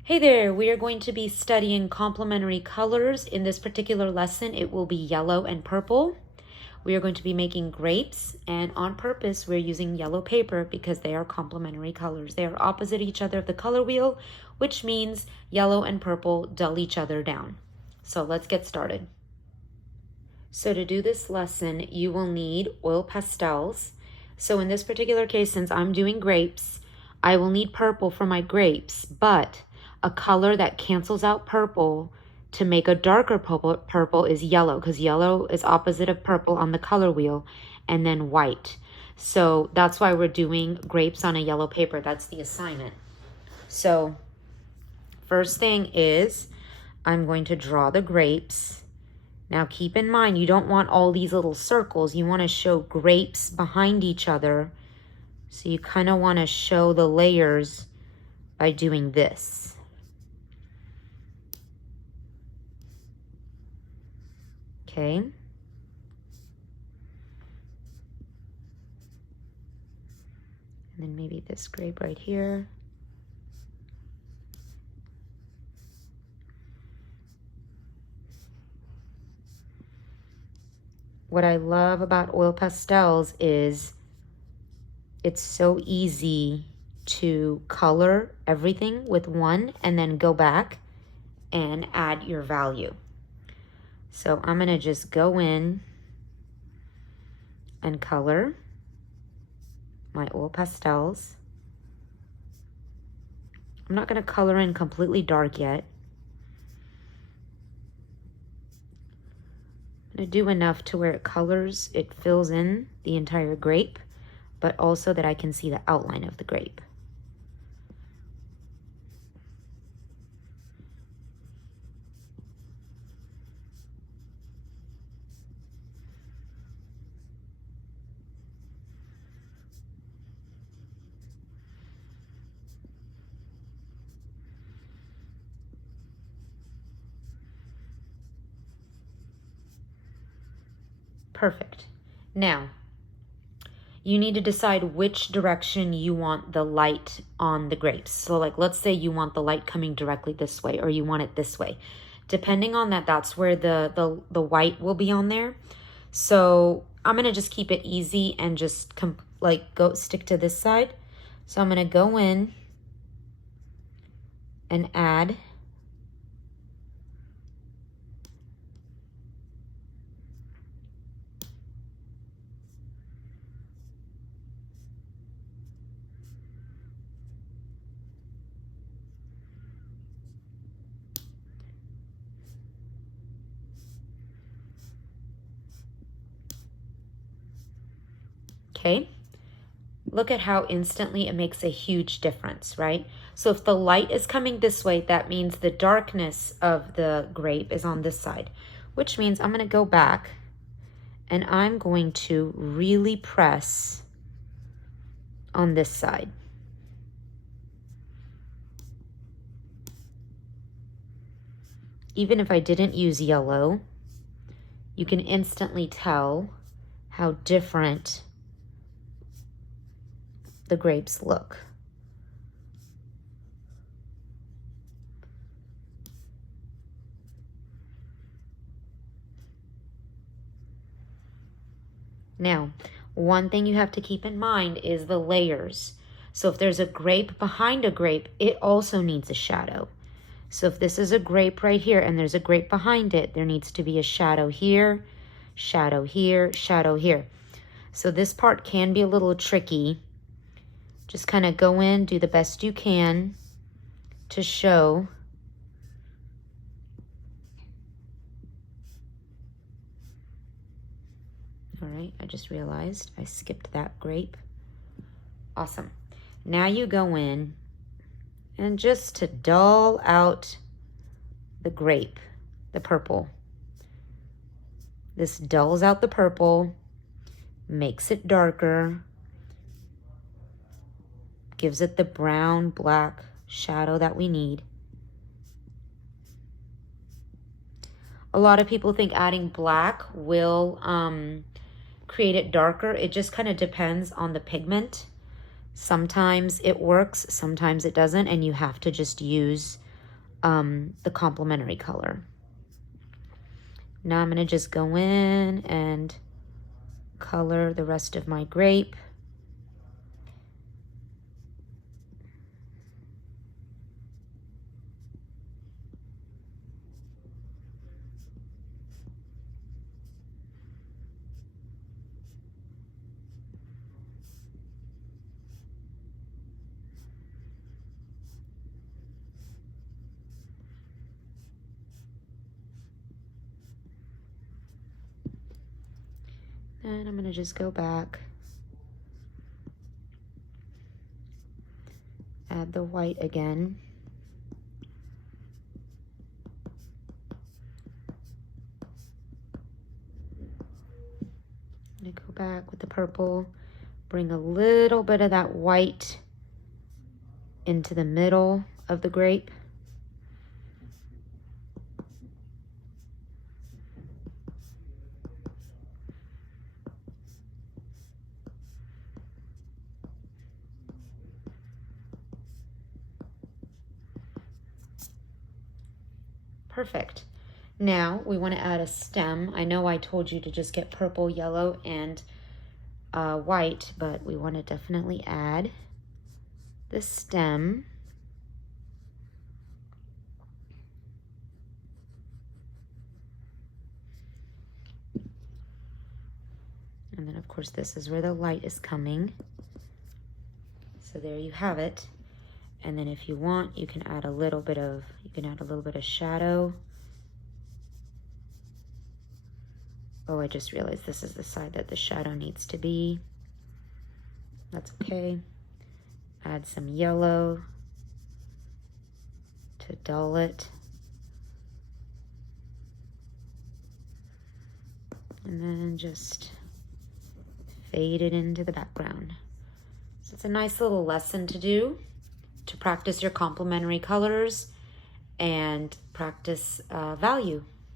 Hey there, we are going to be studying complementary colors. In this particular lesson, it will be yellow and purple. We are going to be making grapes, and on purpose, we're using yellow paper because they are complementary colors. They are opposite each other of the color wheel, which means yellow and purple dull each other down. So let's get started. So to do this lesson, you will need oil pastels. So in this particular case, since I'm doing grapes, I will need purple for my grapes, but a color that cancels out purple to make a darker purple is yellow, because yellow is opposite of purple on the color wheel, and then white. So that's why we're doing grapes on a yellow paper. That's the assignment. So first thing is I'm going to draw the grapes. Now keep in mind, you don't want all these little circles. You want to show grapes behind each other. So you kind of want to show the layers by doing this. Okay. And then maybe this grape right here. What I love about oil pastels is it's so easy to color everything with one and then go back and add your value. So I'm going to just go in and color my oil pastels. I'm not going to color in completely dark yet. I'm going to do enough to where it colors, it fills in the entire grape, but also that I can see the outline of the grape. Perfect. Now, you need to decide which direction you want the light on the grapes. So like, let's say you want the light coming directly this way, or you want it this way. Depending on that, that's where the white will be on there. So I'm going to just keep it easy and just go stick to this side. So I'm going to go in and add okay. Look at how instantly it makes a huge difference, right? So if the light is coming this way, that means the darkness of the grape is on this side, which means I'm going to go back and I'm going to really press on this side. Even if I didn't use yellow, you can instantly tell how different the grapes look. Now, one thing you have to keep in mind is the layers. So if there's a grape behind a grape, it also needs a shadow. So if this is a grape right here and there's a grape behind it, there needs to be a shadow here, shadow here, shadow here. So this part can be a little tricky. Just kind of go in, do the best you can to show. All right, I just realized I skipped that grape. Awesome. Now you go in and just to dull out the grape, the purple. This dulls out the purple, makes it darker, gives it the brown, black shadow that we need. A lot of people think adding black will create it darker. It just kind of depends on the pigment. Sometimes it works, sometimes it doesn't, and you have to just use the complementary color. Now I'm going to just go in and color the rest of my grape. And I'm going to just go back, add the white again. I'm going to go back with the purple, bring a little bit of that white into the middle of the grape. Perfect. Now we want to add a stem. I know I told you to just get purple, yellow, and white, but we want to definitely add the stem. And then of course this is where the light is coming. So there you have it. And then if you want, you can add a little bit of shadow. Oh, I just realized this is the side that the shadow needs to be. That's okay. Add some yellow to dull it. And then just fade it into the background. So it's a nice little lesson to do, to practice your complementary colors and practice value.